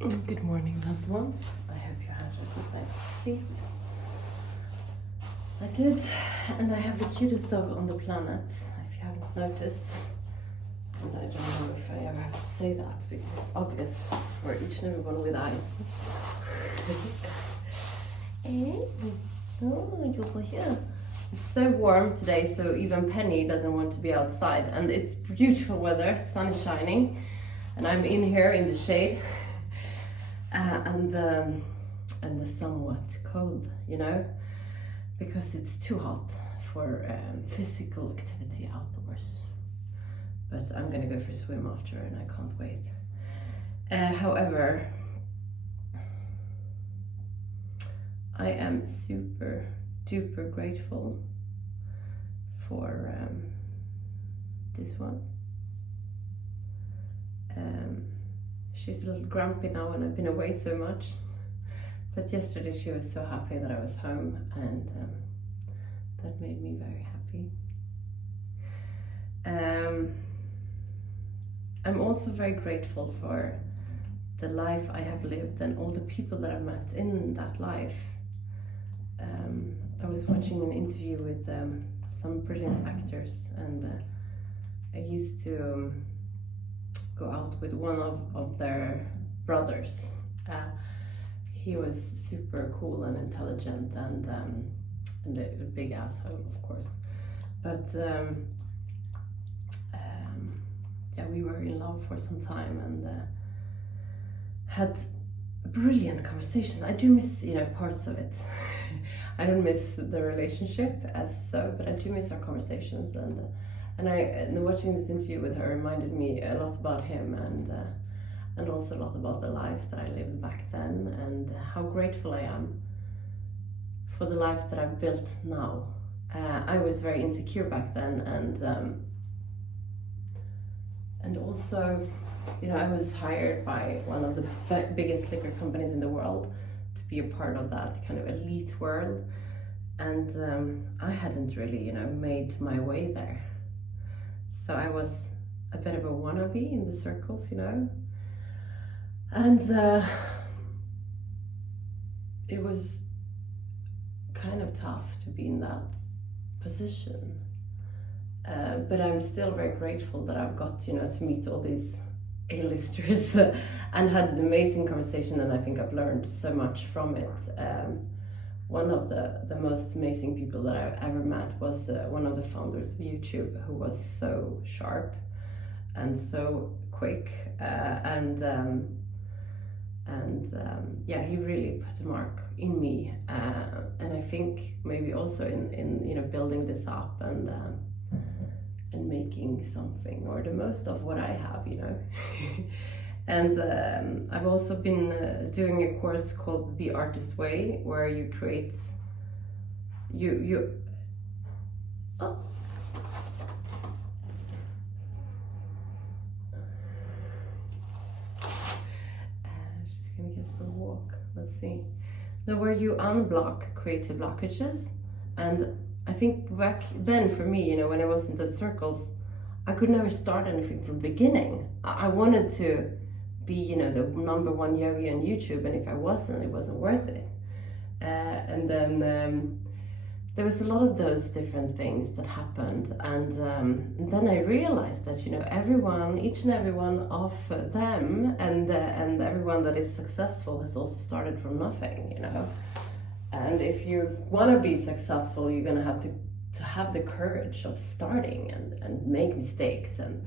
Good morning, loved ones. I hope you had a good night's sleep. I did, and I have the cutest dog on the planet, if you haven't noticed. And I don't know if I ever have to say that because it's obvious for each and everyone with eyes. It's so warm today, so even Penny doesn't want to be outside, and it's beautiful weather, sun is shining, and I'm in here in the shade. And the somewhat cold, because it's too hot for physical activity outdoors. But I'm gonna go for a swim after, and I can't wait. However, I am super duper grateful for this one. She's a little grumpy now and I've been away so much, but yesterday she was so happy that I was home, and that made me very happy. I'm also very grateful for the life I have lived and all the people that I've met in that life. I was watching an interview with some brilliant actors, and I used to go out with one of their brothers. He was super cool and intelligent, and a big asshole, of course. But yeah, we were in love for some time and had brilliant conversations. I do miss, parts of it. I don't miss the relationship as so, but I do miss our conversations, and watching this interview with her reminded me a lot about him, and also a lot about the life that I lived back then, and how grateful I am for the life that I've built now. I was very insecure back then, and also, I was hired by one of the biggest liquor companies in the world to be a part of that kind of elite world, and I hadn't really, made my way there. So I was a bit of a wannabe in the circles, and it was kind of tough to be in that position. But I'm still very grateful that I've got, to meet all these A-listers and had an amazing conversation, and I think I've learned so much from it. One of the most amazing people that I've ever met was one of the founders of YouTube, who was so sharp and so quick, and yeah, he really put a mark in me, and I think maybe also in building this up and making something, or the most of what I have, And I've also been doing a course called The Artist Way, where you create, oh. She's gonna get for a walk, let's see. Now, where you unblock creative blockages, and I think back then for me, when I was in those circles, I could never start anything from the beginning. I wanted to be, the #1 yogi on YouTube, and if I wasn't, it wasn't worth it. And then there was a lot of those different things that happened, and then I realized that each and every one of them, and everyone that is successful has also started from nothing, And if you want to be successful, you're gonna have to have the courage of starting and make mistakes and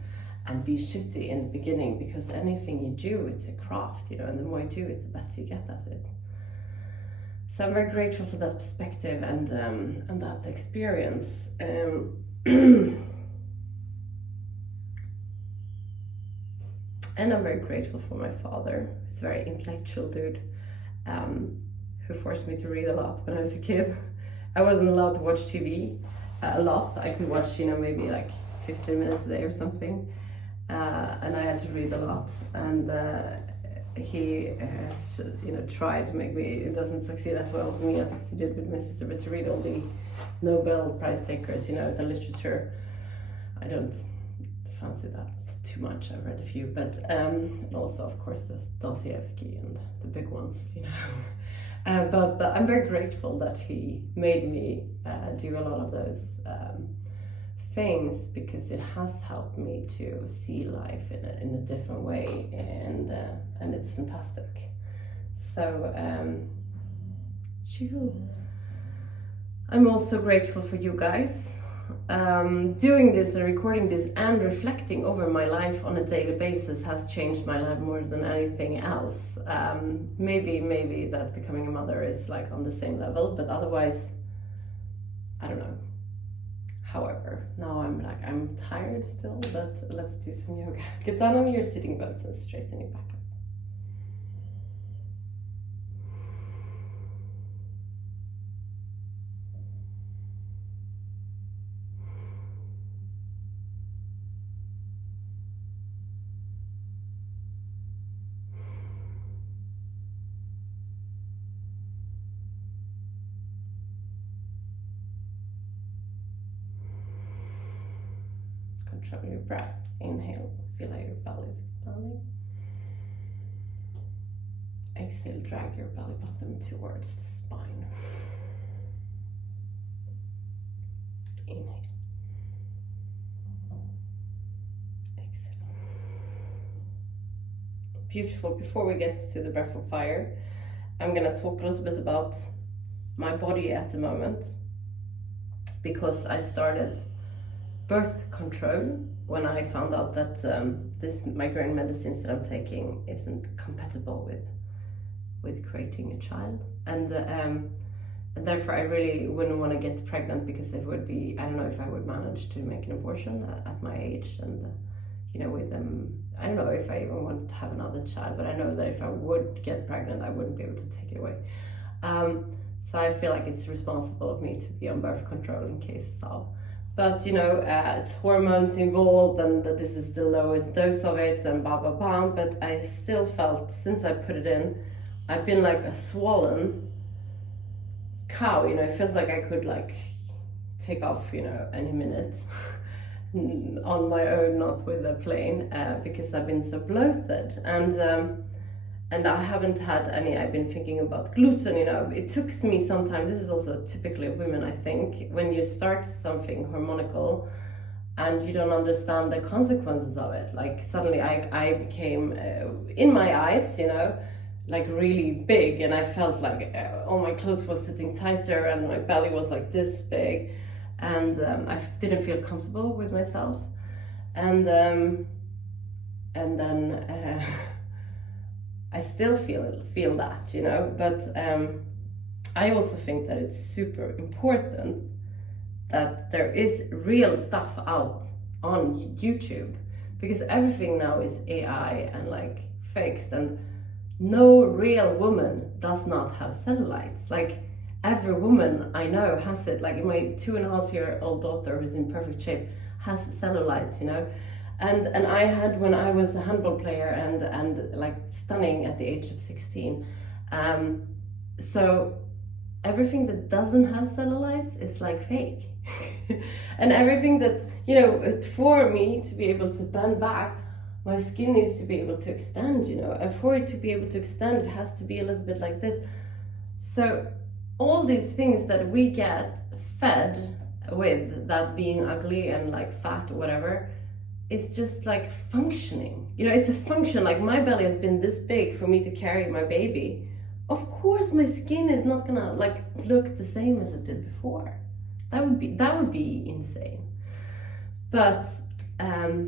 be shitty in the beginning, because anything you do, it's a craft, and the more you do it, the better you get at it. So I'm very grateful for that perspective and that experience. And I'm very grateful for my father. He's a very intellectual dude, who forced me to read a lot when I was a kid. I wasn't allowed to watch TV a lot. I could watch, maybe like 15 minutes a day or something. And I had to read a lot. And he has, tried to make me, it doesn't succeed as well with me as he did with my sister, but to read all the Nobel Prize takers, the literature. I don't fancy that too much. I read a few, but and also of course there's Dostoevsky and the big ones, you know. But I'm very grateful that he made me do a lot of those things, because it has helped me to see life in a different way, and it's fantastic. So I'm also grateful for you guys. Doing this and recording this and reflecting over my life on a daily basis has changed my life more than anything else. Maybe that becoming a mother is like on the same level, but otherwise, I don't know. However, now I'm tired still, but let's do some yoga. Get down on your sitting bones and straighten your back up. Control your breath. Inhale, feel how your belly is expanding. Exhale, drag your belly button towards the spine. Inhale. Exhale. Beautiful. Before we get to the breath of fire, I'm going to talk a little bit about my body at the moment, because I started birth control when I found out that this migraine medicines that I'm taking isn't compatible with creating a child, and therefore I really wouldn't want to get pregnant, because it would be, I don't know if I would manage to make an abortion at my age, and you know, with them, I don't know if I even want to have another child, but I know that if I would get pregnant, I wouldn't be able to take it away. So I feel like it's responsible of me to be on birth control in case so. But you know, it's hormones involved, and that this is the lowest dose of it, and blah blah blah. But I still felt, since I put it in, I've been like a swollen cow. You know, it feels like I could like take off, you know, any minute on my own, not with a plane, because I've been so bloated, and I haven't had any. I've been thinking about gluten, you know. It took me some time. This is also typically women, I think, when you start something hormonal and you don't understand the consequences of it. Like suddenly I became, in my eyes, you know, like really big, and I felt like all my clothes was sitting tighter and my belly was like this big, and I didn't feel comfortable with myself. And then I still feel that, you know, but I also think that it's super important that there is real stuff out on YouTube, because everything now is AI and like fakes, and no real woman does not have cellulites. Like every woman I know has it. Like my 2.5-year-old daughter, who's in perfect shape, has cellulites, you know. And I had, when I was a handball player and like stunning at the age of 16. So everything that doesn't have cellulites is like fake. And everything that, you know, for me to be able to bend back, my skin needs to be able to extend, you know. And for it to be able to extend, it has to be a little bit like this. So all these things that we get fed with, that being ugly and like fat or whatever, it's just like functioning, you know. It's a function. Like my belly has been this big for me to carry my baby. Of course my skin is not gonna like look the same as it did before. That would be insane. But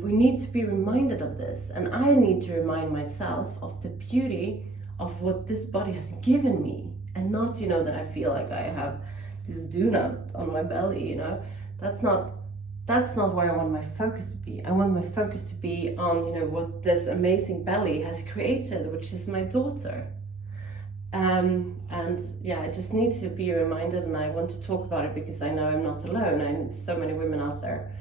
we need to be reminded of this, and I need to remind myself of the beauty of what this body has given me, and not, you know, that I feel like I have this donut on my belly, you know. That's not where I want my focus to be. I want my focus to be on, you know, what this amazing belly has created, which is my daughter. And yeah, I just need to be reminded, and I want to talk about it because I know I'm not alone. I know so many women out there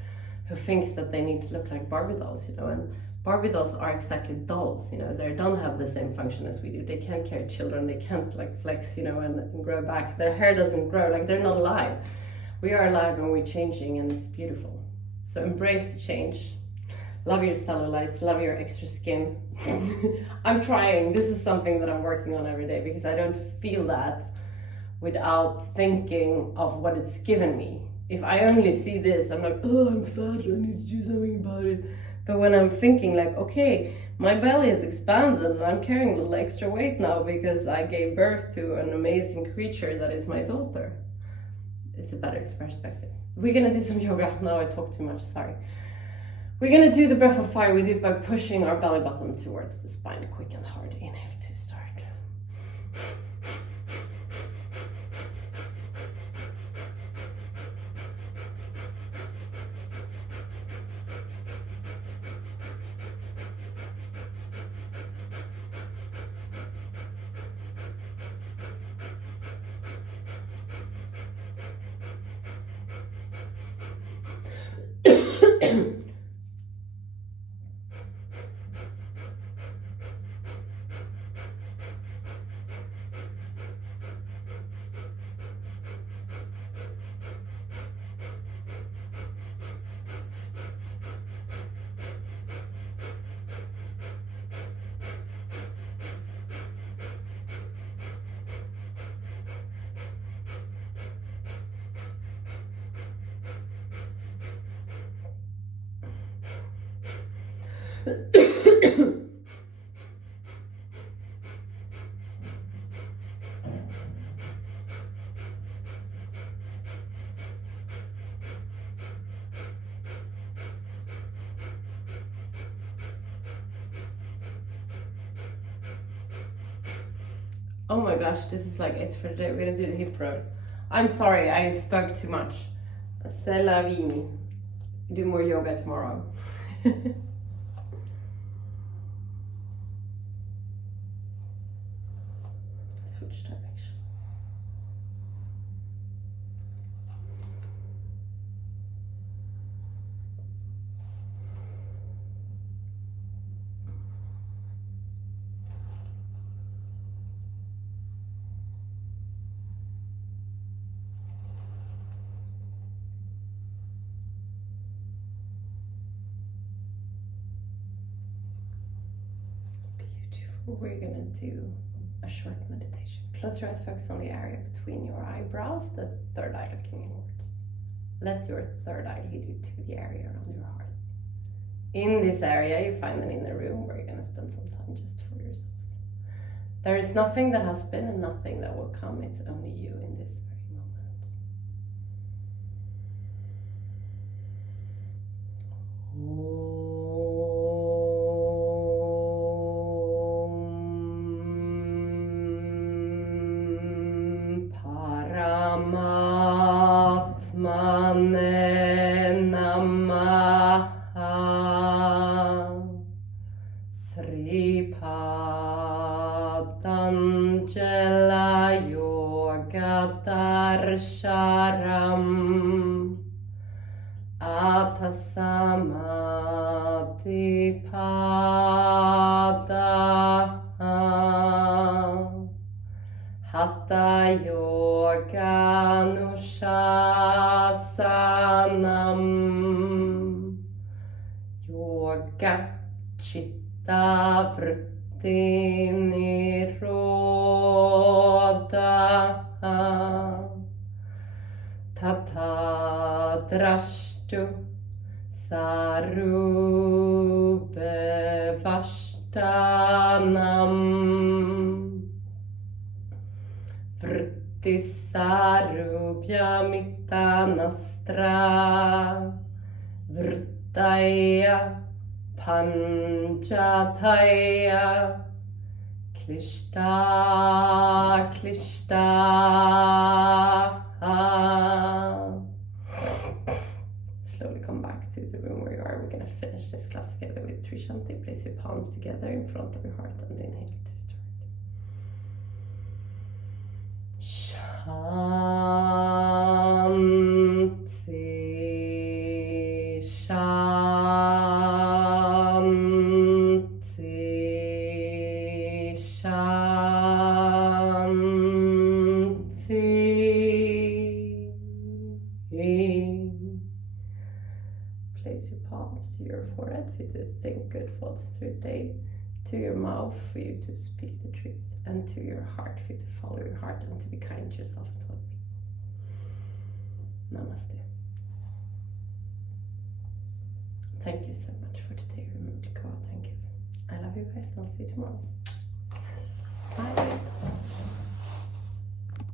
who thinks that they need to look like Barbie dolls, you know, and Barbie dolls are exactly dolls, you know. They don't have the same function as we do. They can't carry children, they can't like flex, you know, and grow back. Their hair doesn't grow, like they're not alive. We are alive and we're changing, and it's beautiful. So embrace the change. Love your cellulites, love your extra skin. I'm trying. This is something that I'm working on every day because I don't feel that without thinking of what it's given me. If I only see this, I'm like, oh, I'm fat, I need to do something about it. But when I'm thinking like, okay, my belly has expanded and I'm carrying a little extra weight now because I gave birth to an amazing creature that is my daughter. It's a better perspective. We're gonna do some yoga. Now I talk too much, sorry. We're gonna do the breath of fire. We do it by pushing our belly button towards the spine. Quick and hard inhale to start. Oh my gosh, this is like it for today. We're gonna do the hip road. I'm sorry, I spoke too much. C'est la vie. Do more yoga tomorrow. Switch direction. We're gonna do a short meditation. Close your eyes, focus on the area between your eyebrows, the third eye looking inwards. Let your third eye lead you to the area around your heart. In this area, you find an inner room where you're gonna spend some time just for yourself. There is nothing that has been and nothing that will come. It's only you in this very moment. Patanjala Yoga Darsharam Atasamadhi Pada Hatha Yoga Nushasanam Yoga Chitta Vritti Nirodha Tata Drashtu Sarube Vashtanam Vritti Sarubhya Mitanastra Vrittaya Panjataya Klishta Klishta. Slowly come back to the room where you are. We're going to finish this class together with Trishanti. Place your palms together in front of your heart and inhale to start. Shanti, Shanti, Shanti. Place your palms to your forehead. for you to think good thoughts through the day, to your mouth for you to speak the truth, and to your heart for you to follow your heart and to be kind to yourself and to other people. Namaste. Thank you so much for today. Remember to go out and give. I love you guys, and I'll see you tomorrow. Bye.